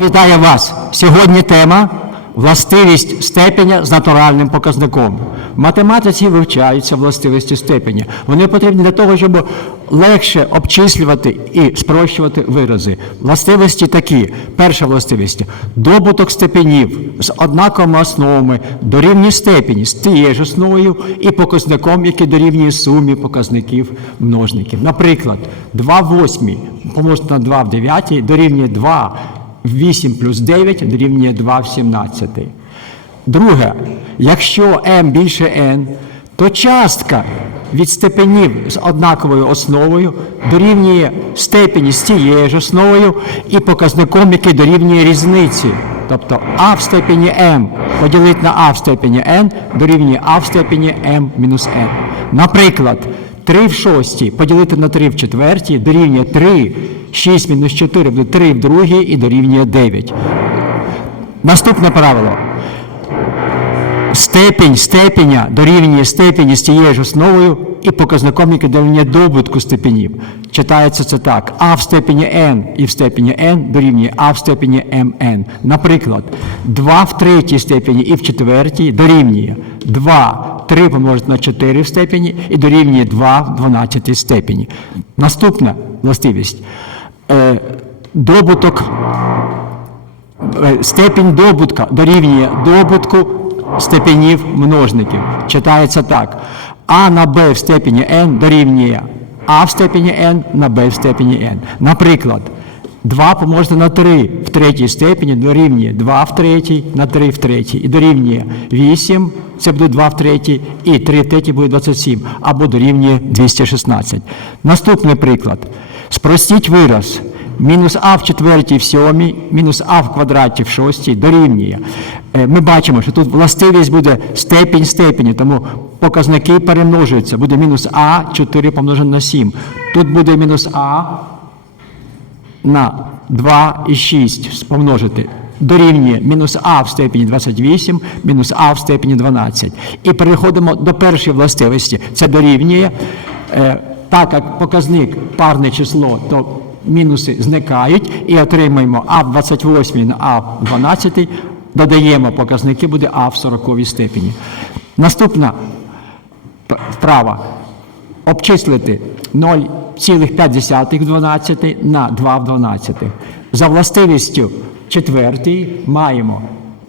Вітаю вас! Сьогодні тема властивість степеня з натуральним показником. В математиці вивчаються властивості степеня. Вони потрібні для того, щоб легше обчислювати і спрощувати вирази. Властивості такі. Перша властивість добуток степенів з однаковими основами дорівнює степені з тією ж основою і показником, який дорівнює сумі показників множників. Наприклад, 2 в 8 помножити на 2 в 9 дорівнює 2 8 плюс 9 дорівнює 2 в 17. Друге, якщо m більше n, то частка від степенів з однаковою основою дорівнює степені з тією ж основою і показником, який дорівнює різниці. Тобто а в степені m поділити на а в степені n дорівнює а в степені m мінус n. Наприклад, 3 в шостій поділити на 3 в четвертій дорівнює 3, 6 мінус 4 буде 3 в другій і дорівнює 9. Наступне правило. Степінь степеня дорівнює степені з тією ж основою і показником, який дорівнює добутку степенів. Читається це так. А в степені n і в степені n дорівнює а в степені mn. Наприклад, 2 в третій степені і в четвертій дорівнює 2, 3 помножити на 4 в степені і дорівнює 2 в 12 степені. Наступна властивість. Е, добуток Е, степінь добутка дорівнює добутку степенів множників. Читається так. А на b в степені n дорівнює а в степені n на b в степені n. Наприклад, 2 помножити на 3 в третій степені дорівнює 2 в третій на 3 в третій. І дорівнює 8, це буде 2 в третій, і 3 в третій буде 27, або дорівнює 216. Наступний приклад. Спростіть вираз. Мінус а в четвертій в сьомій, мінус а в квадраті в шостій дорівнює. Е, Ми бачимо, що тут властивість буде степінь степені, тому показники перемножуються. Буде мінус а 4 помножено на 7. Тут буде мінус а на 2 і 6 помножити. Дорівнює мінус а в степені 28, мінус а в степені 12. І переходимо до першої властивості. Це дорівнює. Так як показник парне число, то мінуси зникають і отримаємо а в 28 на а в 12, додаємо показники, буде а в 40 степені. Наступна вправа. Обчислити 0,5 в 12 на 2 в 12. За властивістю четвертій маємо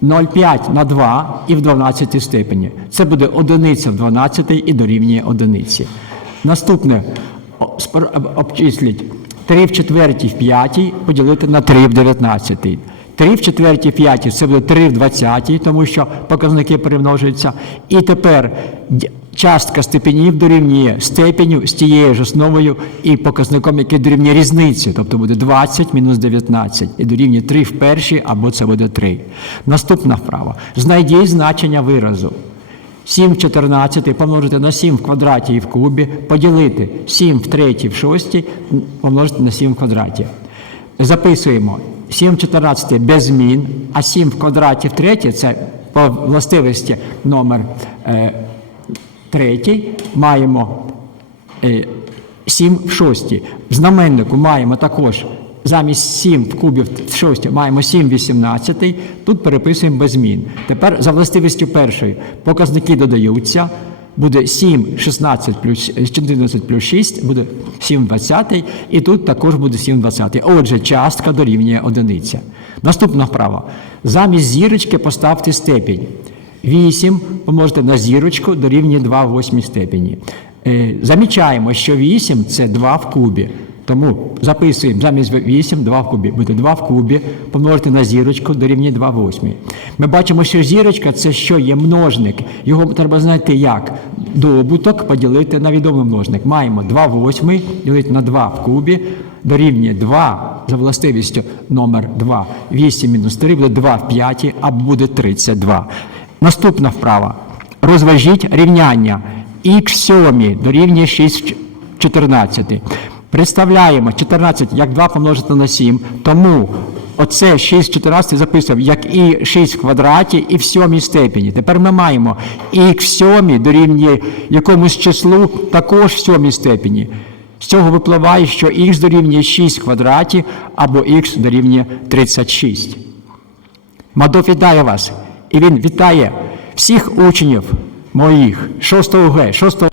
0,5 на 2 і в 12 степені. Це буде одиниця в 12 і дорівнює одиниці. Наступне обчисліть 3 в четвертій в 5 поділити на 3 в 19. 3 в четвертій в п'ятій це буде 3 в 20, тому що показники перемножуються. І тепер частка степенів дорівнює степеню з тією ж основою і показником, який дорівнює різниці, тобто буде 20 мінус 19, і дорівнює 3 в першій, або це буде 3. Наступна вправа. Знайдіть значення виразу. 7 в 14 помножити на 7 в квадраті і в кубі, поділити 7 в третій в шостій, помножити на 7 в квадраті. Записуємо 7 в 14 без змін, а 7 в квадраті в третій це по властивості номер е, третій, маємо е, 7 в шостій. В знаменнику маємо також замість 7 в кубі в шостій маємо 7 18, тут переписуємо без змін. Тепер за властивістю першої показники додаються, буде 7 16 плюс е, 14 плюс 6, буде 7 20, і тут також буде 7 20. Отже, частка дорівнює одиниця. Наступна вправа. Замість зірочки поставте степінь. 8 помножити на зірочку дорівнює 2 в 8 степені. Е, Замічаємо, що 8 це 2 в кубі. Тому записуємо замість 8 2 в кубі. Буде 2 в кубі, помножити на зірочку дорівнює 2 в 8. Ми бачимо, що зірочка це що є множник. Його треба знайти як? Добуток поділити на відомий множник. Маємо 2 в 8 ділити на 2 в кубі. Дорівнює 2 за властивістю номер 2. 8 мінус 3 буде 2 в 5, а буде 32. Наступна вправа. Розважіть рівняння. Х сьомі дорівнює 6 в 14. Представляємо 14 як 2 помножити на 7. Тому оце 6 в 14 записуємо як і 6 в квадраті, і в сьомій степені. Тепер ми маємо х сьомі дорівнює якомусь числу також в сьомій степені. З цього випливає, що х дорівнює 6 в квадраті або х дорівнює 36. Мадов вітає вас, і він вітає всіх учнів моїх 6 Г, 6